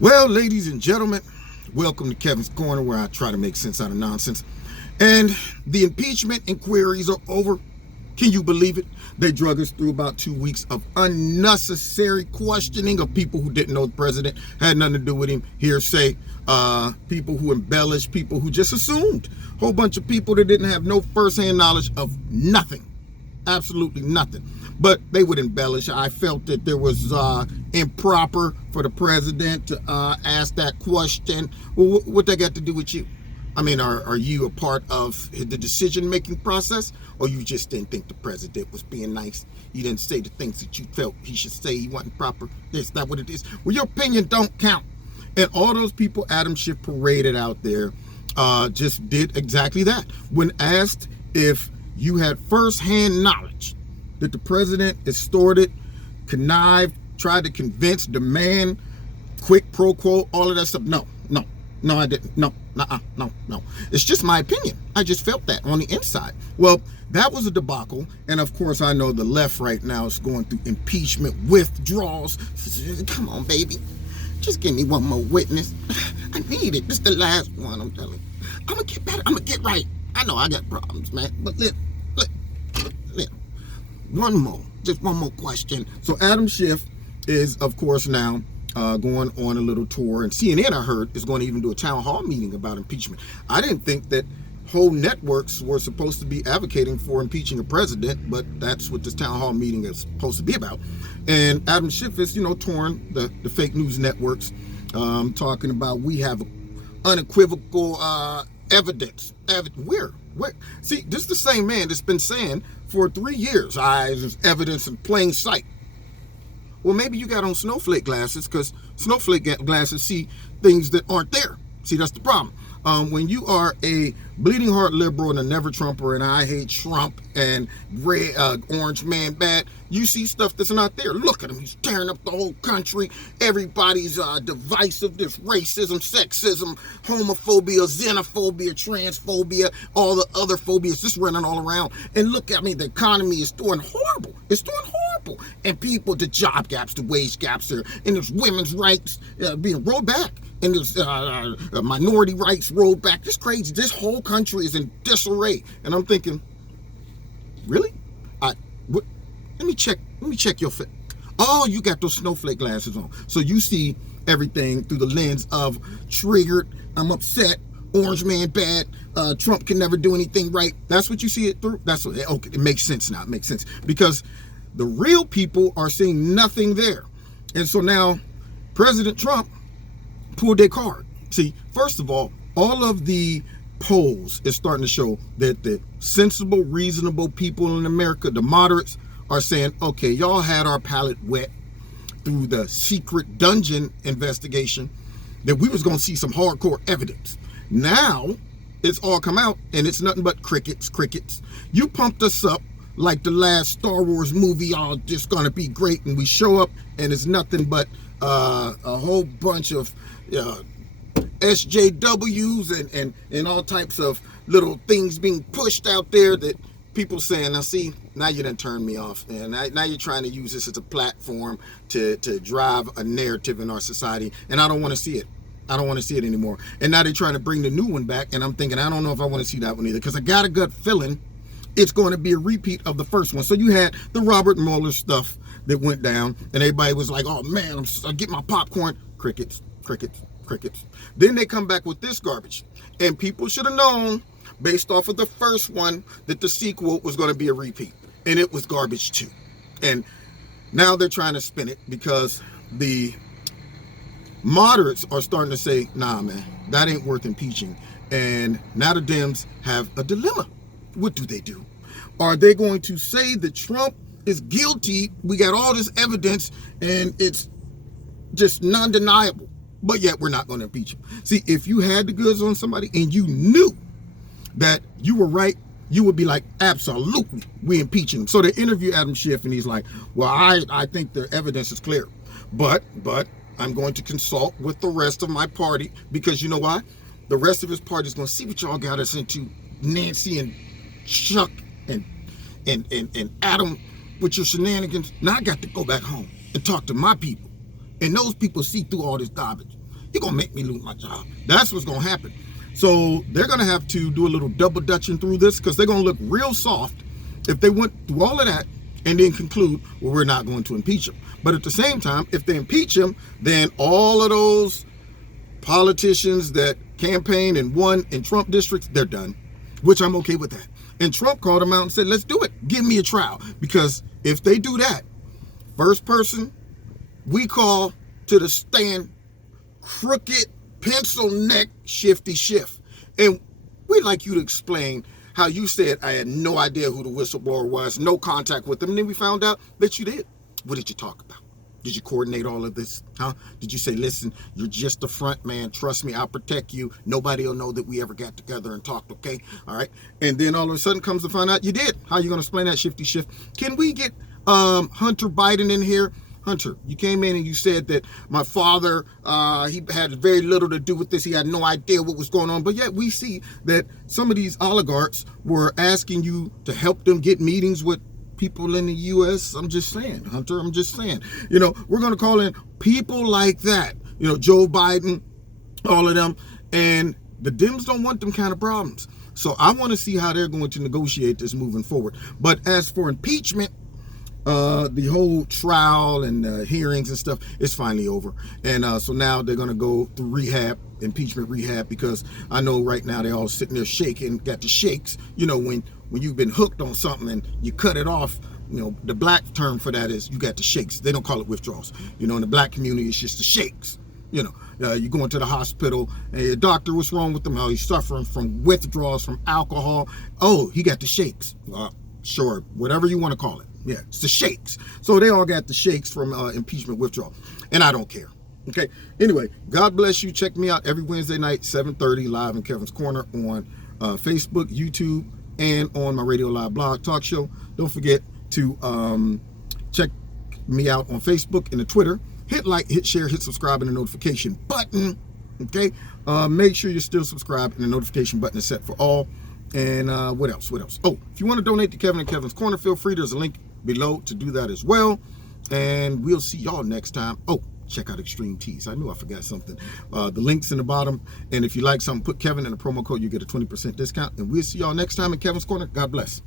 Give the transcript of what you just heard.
Well, ladies and gentlemen, welcome to Kevin's Corner, where I try to make sense out of nonsense. And the impeachment inquiries are over. Can you believe it? They drug us through about 2 weeks of unnecessary questioning of people who didn't know the president, had nothing to do with him, hearsay, people who embellished, people who just assumed. A whole bunch of people that didn't have no firsthand knowledge of nothing. Absolutely nothing. But they would embellish. I felt that there was improper for the president to ask that question. Well, what that got to do with you? I mean, are you a part of the decision-making process, or you just didn't think the president was being nice? You didn't say the things that you felt he should say. He wasn't proper. Is that what it is? Well, your opinion don't count. And all those people Adam Schiff paraded out there just did exactly that. When asked if you had first-hand knowledge that the president extorted, connived, tried to convince, demand, quid pro quo, all of that stuff. No, I didn't. No. It's just my opinion. I just felt that on the inside. Well, that was a debacle. And of course, I know the left right now is going through impeachment withdrawals. Come on, baby. Just give me one more witness. I need it. This is the last one, I'm telling you. I'm going to get better. I'm going to get right. I know I got problems, man. But look. One more. Just one more question. So Adam Schiff is, of course, now going on a little tour. And CNN, I heard, is going to even do a town hall meeting about impeachment. I didn't think that whole networks were supposed to be advocating for impeaching a president, but that's what this town hall meeting is supposed to be about. And Adam Schiff is, touring the fake news networks, talking about we have unequivocal evidence. Where? See, this is the same man that's been saying for 3 years, there's evidence in plain sight. Well, maybe you got on snowflake glasses, because snowflake glasses see things that aren't there. See, that's the problem. When you are a bleeding heart liberal and a never Trumper and I hate Trump and red, orange man bad, you see stuff that's not there. Look at him. He's tearing up the whole country. Everybody's divisive. There's racism, sexism, homophobia, xenophobia, transphobia, all the other phobias just running all around. And look, the economy is doing horrible. It's doing horrible. And people, the job gaps, the wage gaps there, and there's women's rights being rolled back. And there's minority rights rolled back. It's crazy. This whole country is in disarray. And I'm thinking, really? Let me check your fit. Oh, you got those snowflake glasses on. So you see everything through the lens of triggered, I'm upset, orange man bad, Trump can never do anything right. That's what you see it through? That's what, okay, it makes sense now. It makes sense. Because the real people are seeing nothing there. And so now President Trump pulled their card. See, first of all of the polls is starting to show that the sensible, reasonable people in America, the moderates, are saying, okay, y'all had our palate wet through the secret dungeon investigation that we was going to see some hardcore evidence. Now it's all come out and it's nothing but crickets. You pumped us up like the last Star Wars movie, all just going to be great, and we show up and it's nothing but a whole bunch of SJWs and all types of little things being pushed out there that people saying, now you done turned me off. And now you're trying to use this as a platform to drive a narrative in our society. And I don't want to see it. I don't want to see it anymore. And now they're trying to bring the new one back. And I'm thinking, I don't know if I want to see that one either, because I got a gut feeling it's going to be a repeat of the first one. So you had the Robert Mueller stuff that went down, and everybody was like, oh man, I get my popcorn. Crickets. Then they come back with this garbage. And people should have known, based off of the first one, that the sequel was going to be a repeat. And it was garbage too. And now they're trying to spin it because the moderates are starting to say, nah, man, that ain't worth impeaching. And now the Dems have a dilemma. What do? Are they going to say that Trump is guilty? We got all this evidence and it's just non-deniable, but yet we're not going to impeach him. See, if you had the goods on somebody and you knew that you were right, you would be like, absolutely, we impeaching him. So they interview Adam Schiff and he's like, well, I think the evidence is clear, but I'm going to consult with the rest of my party, because you know why? The rest of his party is going to see what y'all got us into, Nancy and Chuck and Adam, with your shenanigans. Now I got to go back home and talk to my people, and those people see through all this garbage. You're going to make me lose my job. That's what's going to happen. So they're going to have to do a little double dutching through this, because they're going to look real soft if they went through all of that and then conclude, well, we're not going to impeach him. But at the same time, if they impeach him, then all of those politicians that campaigned and won in Trump districts, they're done, which I'm okay with that. And Trump called him out and said, let's do it. Give me a trial. Because if they do that, first person we call to the stand, crooked, pencil neck, Shifty Schiff. And we'd like you to explain how you said, I had no idea who the whistleblower was, no contact with them. And then we found out that you did. What did you talk about? Did you coordinate all of this? Did you say, listen, you're just the front man. Trust me, I'll protect you. Nobody will know that we ever got together and talked, okay? All right. And then all of a sudden comes to find out you did. How are you going to explain that, Shifty Schiff? Can we get Hunter Biden in here? Hunter, you came in and you said that my father, he had very little to do with this. He had no idea what was going on. But yet we see that some of these oligarchs were asking you to help them get meetings with people in the U.S. I'm just saying, Hunter, I'm just saying. We're going to call in people like that. Joe Biden, all of them. And the Dems don't want them kind of problems. So I want to see how they're going to negotiate this moving forward. But as for impeachment, the whole trial and hearings and stuff is finally over. And so now they're going to go through rehab, impeachment rehab, because I know right now they're all sitting there shaking, got the shakes. When you've been hooked on something and you cut it off, the black term for that is you got the shakes. They don't call it withdrawals. In the black community, it's just the shakes. You go into the hospital and your doctor, what's wrong with him? Oh, he's suffering from withdrawals from alcohol. Oh, he got the shakes. Sure, whatever you want to call it. Yeah, it's the shakes. So they all got the shakes from impeachment withdrawal. And I don't care. Okay. Anyway, God bless you. Check me out every Wednesday night, 7:30, live in Kevin's Corner on Facebook, YouTube, and on my Radio Live blog talk show. Don't forget to check me out on Facebook and the Twitter. Hit like, hit share, hit subscribe, and the notification button. Okay. Make sure you're still subscribed and the notification button is set for all. And what else? Oh, if you want to donate to Kevin and Kevin's Corner, feel free. There's a link below to do that as well. And we'll see y'all next time. Oh, check out Extreme Tees. I knew I forgot something. The link's in the bottom. And if you like something, put Kevin in the promo code. You get a 20% discount. And we'll see y'all next time in Kevin's Corner. God bless.